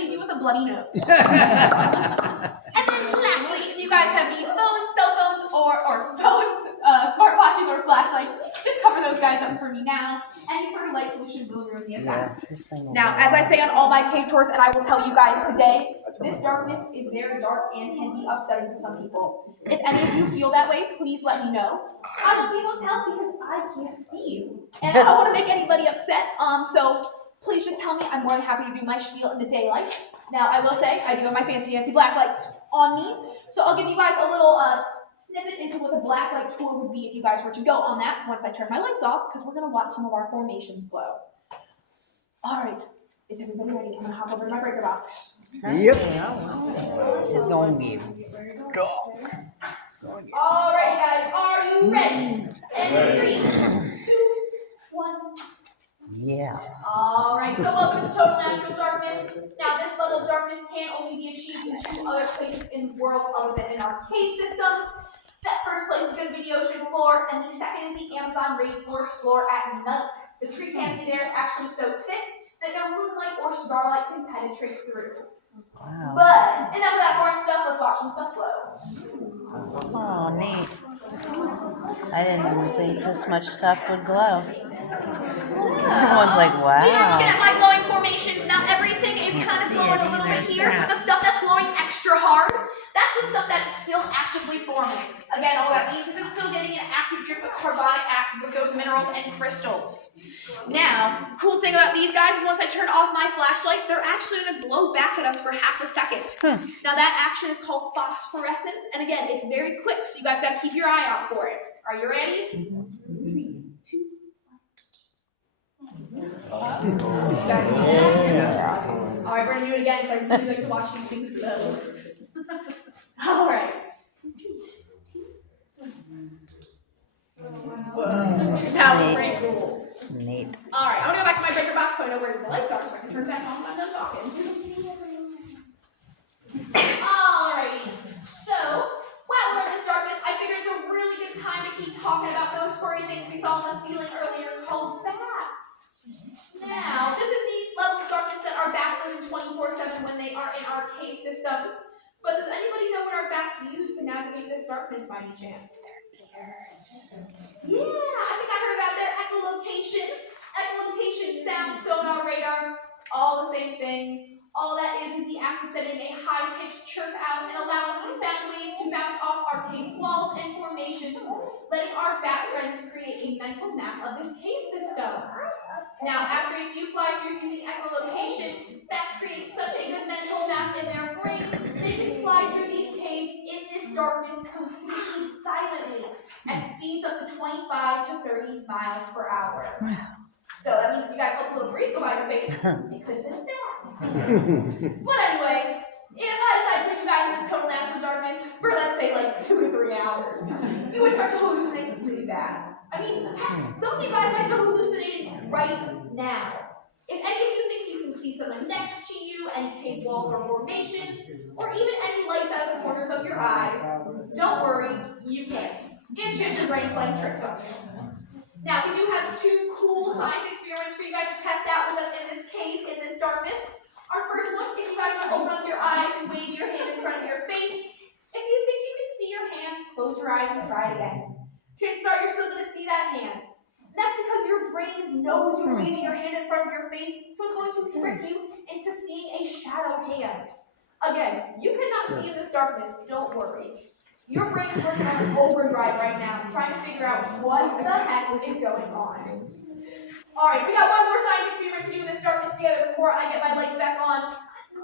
leave you with a bloody nose. And then lastly, if you guys have any phones, cell phones, or phones, smartwatches, or flashlights, just cover those guys up for me now. Any sort of light pollution will ruin the effect. Now, as I say on all my cave tours, and I will tell you guys today, this darkness is very dark and can be upsetting to some people. If any of you feel that way, please let me know. I won't be able to tell because I can't see you. And I don't want to make anybody upset, so please just tell me. I'm more than happy to do my spiel in the daylight. Now, I will say, I do have my fancy black lights on me, so I'll give you guys a little snippet into what the black light tour would be if you guys were to go on that once I turn my lights off, because we're going to watch some of our formations glow. All right, is everybody ready? I'm going to hop over to my breaker box. Yep. It's going to be dark. All right, guys, are you ready? And 3, 2, 1. Yeah. All right, so welcome to Total Natural Darkness. Now, this level of darkness can only be achieved in 2 other places in the world other than in our cave systems. That first place is going to be the ocean floor, and the second is the Amazon rainforest floor at night. The tree canopy there is actually so thick that no moonlight or starlight can penetrate through. Wow. But enough of that boring stuff. Let's watch some stuff glow. Oh, neat. I didn't even think this much stuff would glow. Everyone's like, wow. We are looking at my glowing formations. Now everything is kind of glowing a little bit here, but the stuff that's glowing extra hard, that's the stuff that's still actively forming. Again, all that means is it's still getting an active drip of carbonic acid with those minerals and crystals. Now, cool thing about these guys is once I turn off my flashlight, they're actually going to glow back at us for half a second. Now that action is called phosphorescence, and again, it's very quick, so you guys got to keep your eye out for it. Are you ready? 3, 2, 1. You guys see that? All right, we're going to do it again because I really like to watch these things glow. All right. Whoa. That was pretty cool. Neat. All right, I'm going to go back to my breaker box so I know where the lights are so I can turn that on when I'm done talking. All right. So, while we're in this darkness, I figured it's a really good time to keep talking about those furry things we saw on the ceiling earlier called bats. Now, this is the level of darkness that our bats live in 24/7 when they are in our cave systems. But does anybody know what our bats use to navigate this darkness by any chance? Yeah, I think I heard about their echolocation. Echolocation, sound, sonar, radar, all the same thing. All that is the act of sending a high-pitched chirp out and allowing the sound waves to bounce off our cave walls and formations, letting our bat friends create a mental map of this cave system. Now, after a few fly-throughs using echolocation, bats create such a good mental map in their brain, they can fly through these caves in this darkness completely silently at speeds up to 25 to 30 miles per hour. So that means if you guys felt a little breeze go by your face, it could have been that. But anyway, if I decided to leave you guys in this total natural darkness for, let's say, like 2 to 3 hours, you would start to hallucinate really bad. I mean, heck, some of you guys might be hallucinating right now. If any of you think you can see someone next to you, any cave walls or formations, or even any lights out of the corners of your eyes, don't worry, you can't. It's just your brain playing tricks on you. Now, we do have 2 cool science experiments for you guys to test out with us in this cave, in this darkness. Our first one, if you guys want to open up your eyes and wave your hand in front of your face, if you think you can see your hand, close your eyes and try it again. Chances are you're still going to see that hand. That's because your brain knows you're waving your hand in front of your face, so it's going to trick you into seeing a shadow hand. Again, you cannot see in this darkness, don't worry. Your brain is working on overdrive right now, trying to figure out what the heck is going on. Alright, we got one more science experiment to do in this darkness together before I get my light back on.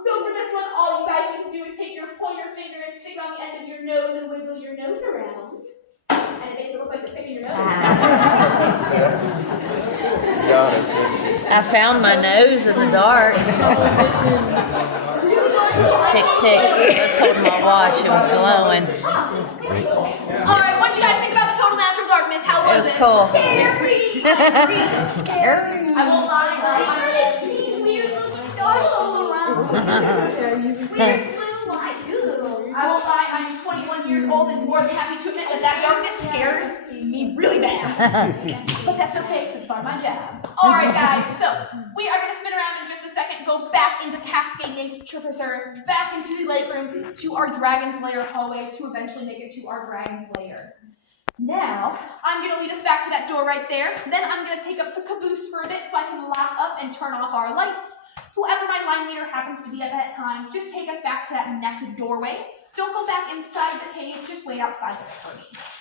So for this one, all you guys can do is take your pointer finger and stick it on the end of your nose and wiggle your nose around. And it makes it look like you're picking your nose. I found my nose in the dark. Tick, tick. I was holding my watch. It was glowing. Alright, what did you guys think about the total natural darkness? How was it? It was cool. Scary! Scary. I won't lie, I see weird looking dogs all around. Weird blue lights. I won't lie, I'm 21 years old and more than happy to admit that that darkness scares me really bad. But that's okay, because it's part of my job. Alright guys, so we are going to spin around in just a second, go back into Cascade Nature Preserve, back into the lake room, to our Dragon's Lair hallway, to eventually make it to our Dragon's Lair. Now, I'm going to lead us back to that door right there. Then I'm going to take up the caboose for a bit so I can lock up and turn off our lights. Whoever my line leader happens to be at that time, just take us back to that next doorway. Don't go back inside the cave, just wait outside of it for me.